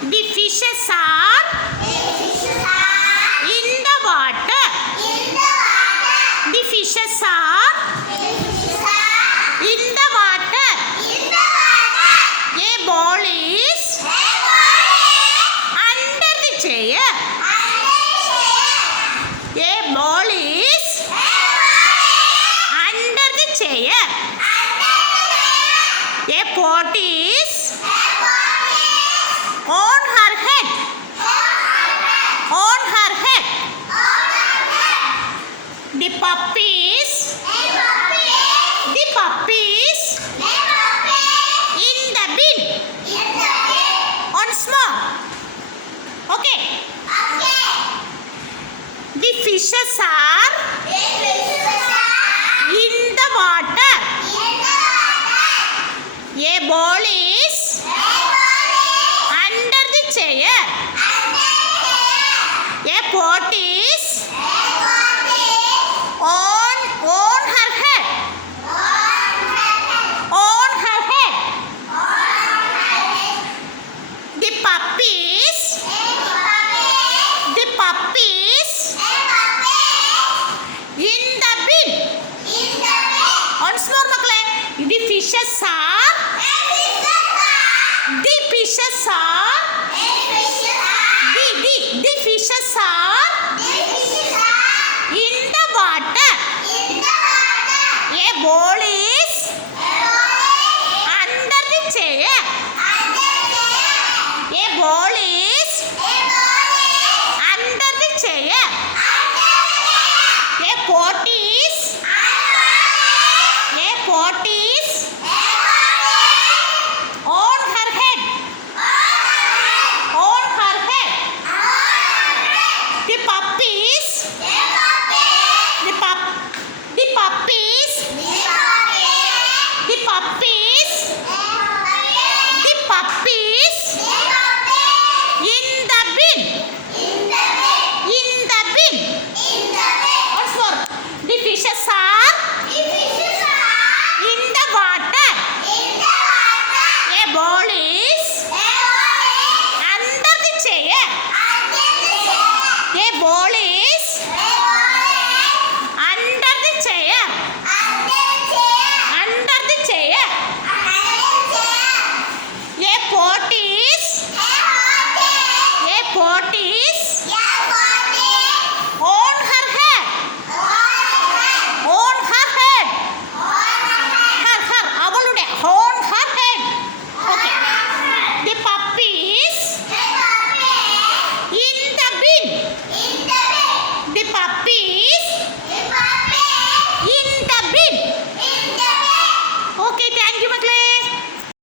The fishes are in the water. The fishes are in the water. A ball is under the chair. A ball is under the chair. A pot is on her head. On her head. The puppies. The puppies in the bin. Once more. Okay. The fishes are in the water. A ball is under the chair. A pot is on her head. On her head. The puppies. The puppies in the bin. Once more, makle. The fishes are. The fishes are. The fishes are in the water. A ball is under the chair. A ball is under the chair. A pot is on her head. On her head. The puppies. The puppies. The puppies. The puppies in the bin. In the bin. Once more. The fishes are in the water. A ball is under the chair. A ball is under the chair. Under the chair. A pot is on her head. On her head. Her അവളുടെ on her head. Okay. The puppies in the bin. The puppies